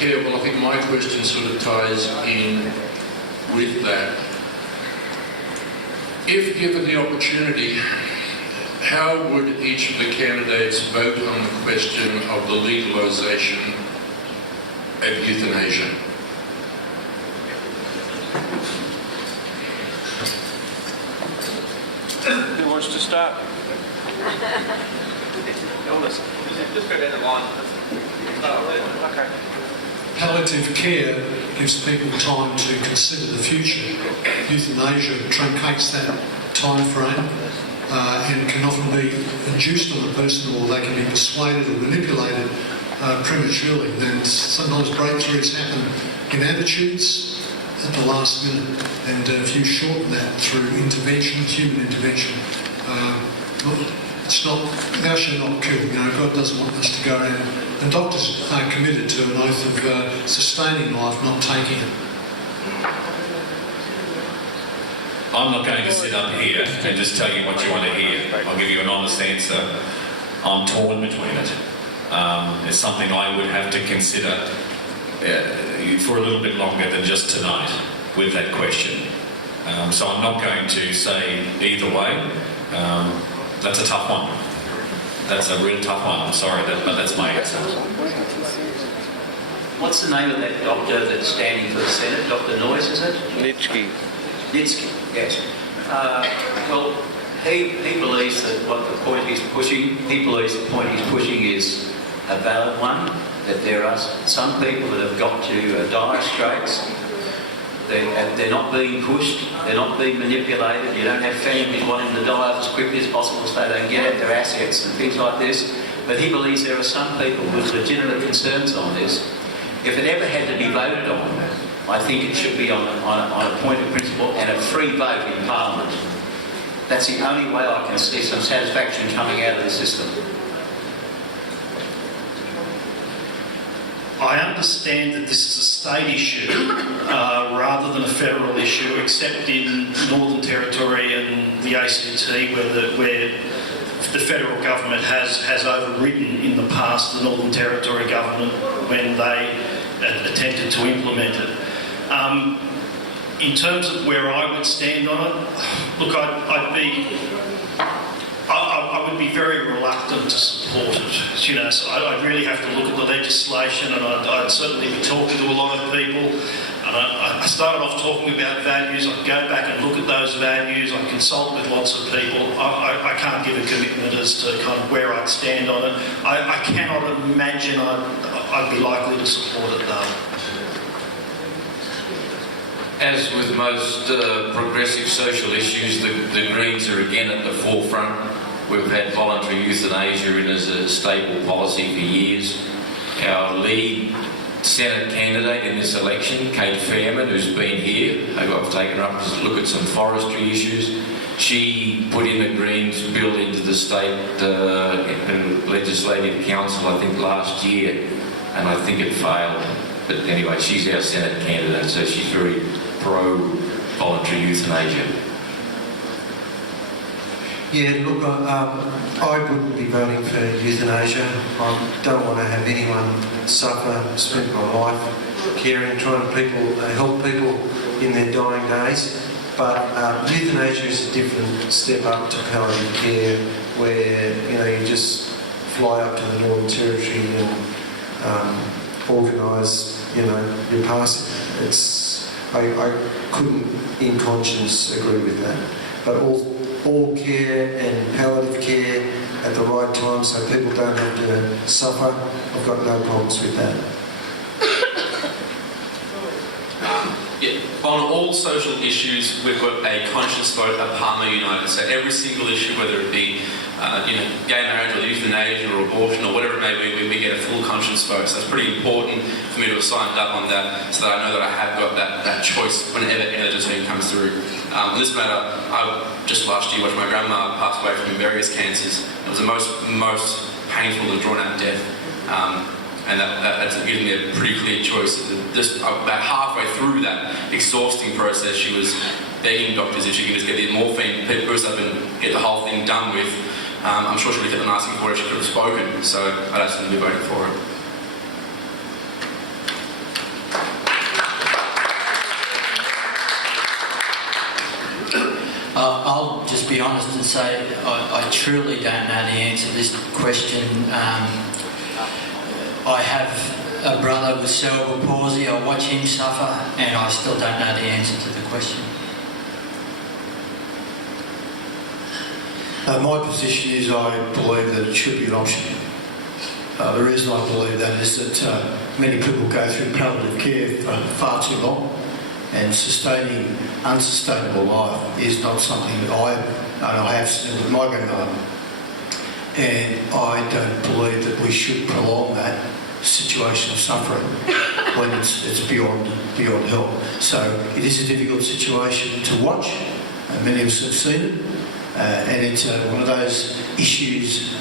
Chair, well, I think my question sort of ties in with that. If given the opportunity, how would each of the candidates vote on the question of the legalisation of euthanasia? Who wants to start? Just go down the line. Okay. Palliative care gives people time to consider the future. Euthanasia truncates that time frame and can often be induced on a person, or they can be persuaded or manipulated prematurely. Then sometimes breakthroughs happen in attitudes at the last minute, and if you shorten that through intervention, human intervention, it's not, thou shalt not kill. You know, God doesn't want us to go around, and doctors are committed to an oath of sustaining life, not taking it. I'm not going to sit up here and just tell you what you want to hear. I'll give you an honest answer. I'm torn between it. It's something I would have to consider for a little bit longer than just tonight with that question. So I'm not going to say either way. That's a tough one. That's a real tough one. I'm sorry, but that's my answer. What's the name of that doctor that's standing for the Senate? Dr. Noyes, is it? Nitsky. Nitsky, yes. Well, he believes that what the point he's pushing, he believes the point he's pushing is a valid one, that there are some people that have got to dire straits. They're not being pushed, they're not being manipulated. You don't have families wanting to die as quickly as possible so they can get at their assets and things like this. But he believes there are some people with legitimate concerns on this. If it ever had to be voted on, I think it should be on a point of principle and a free vote in Parliament. That's the only way I can see some satisfaction coming out of the system. I understand that this is a state issue rather than a federal issue, except in Northern Territory and the ACT, where the federal government has overridden in the past the Northern Territory government when they attempted to implement it. In terms of where I would stand on it, look, I would be very reluctant to support it. You know, so I'd really have to look at the legislation, and I'd certainly be talking to a lot of people. And I started off talking about values. I'd go back and look at those values. I'd consult with lots of people. I can't give a commitment as to kind of where I'd stand on it. I cannot imagine I'd be likely to support it though. As with most progressive social issues, the Greens are again at the forefront. We've had voluntary euthanasia in as a staple policy for years. Our lead Senate candidate in this election, Kate Fairman, who's been here, who I've taken her up to look at some forestry issues, she put in the Greens bill into the state legislative council, I think, last year, and I think it failed. But anyway, she's our Senate candidate, so she's very pro-voluntary euthanasia. Yeah, look, I wouldn't be voting for euthanasia. I don't want to have anyone suffer. Spend my life caring, trying to help people in their dying days. But euthanasia is a different step up to palliative care, where you just fly up to the Northern Territory and organise your passing. I couldn't in conscience agree with that. But all care and palliative care at the right time so people don't have to suffer, I've got no problems with that. On all social issues, we've got a conscience vote at Parliament United. So every single issue, whether it be gay marriage or euthanasia or abortion or whatever it may be, we get a full conscience vote. So it's pretty important for me to have signed up on that, so that I know that I have got that choice whenever a decision comes through. In this matter, I just last year watched my grandma pass away from various cancers. It was the most painful and drawn-out death. And that's given me a pretty clear choice. Just about halfway through that exhausting process, she was begging doctors if she could just get the morphine, boost up and get the whole thing done with. I'm sure she would have kept on asking for it if she could have spoken, so I'd absolutely be voting for it. I'll just be honest and say I truly don't know the answer to this question. I have a brother with cerebral palsy. I watch him suffer, and I still don't know the answer to the question. My position is I believe that it should be an option. The reason I believe that is that many people go through palliative care for far too long, and sustaining unsustainable life is not something that I have seen with my grandmother. And I don't believe that we should prolong that situation of suffering when it's beyond help. So it is a difficult situation to watch. Many of us have seen it. And it's one of those issues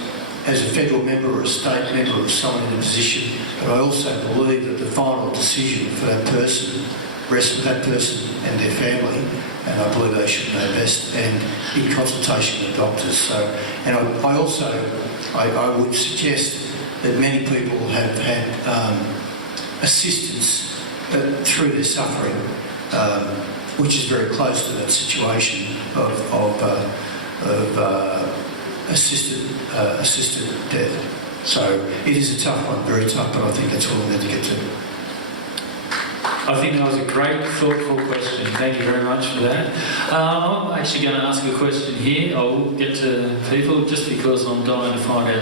as a federal member or a state member or someone in a position. But I also believe that the final decision for that person rests with that person and their family, and I believe they should know best and in consultation with doctors. So, and I would suggest that many people have had assistance through their suffering, which is very close to that situation of assisted death. So it is a tough one, very tough, but I think that's what we need to get to. I think that was a great, thoughtful question. Thank you very much for that. I'm actually going to ask a question here. I'll get to people just because I'm dying to find out